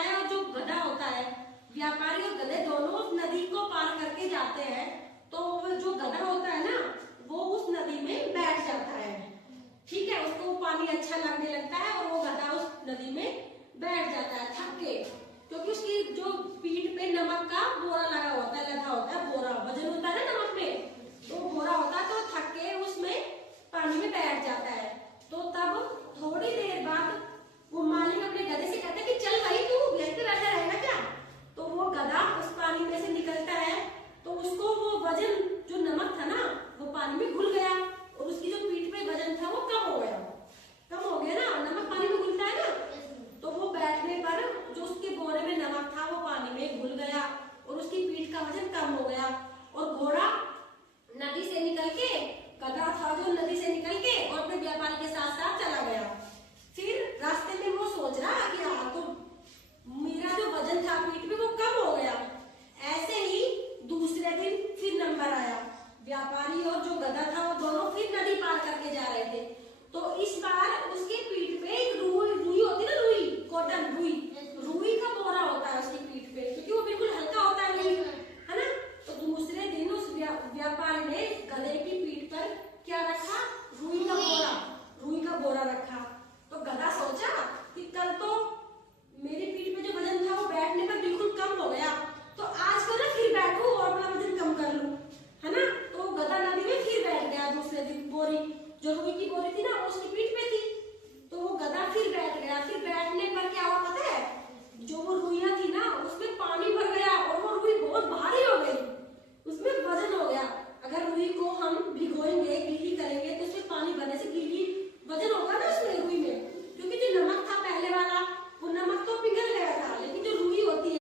है और जो गधा होता है, व्यापारी और गधे दोनों उस नदी को पार करके जाते हैं, तो वो जो गधा होता है ना वो उस नदी में बैठ जाता है। ठीक है, उसको पानी अच्छा लगने लगता है और वो गधा उस नदी में बैठ जाता है थक के, क्योंकि उसकी जो पीठ पे नमक का बोरा लगा होता है बोरा, वजन होता है ना नमक में, तो बोरा होता है, तो थक के उसमें पानी में बैठ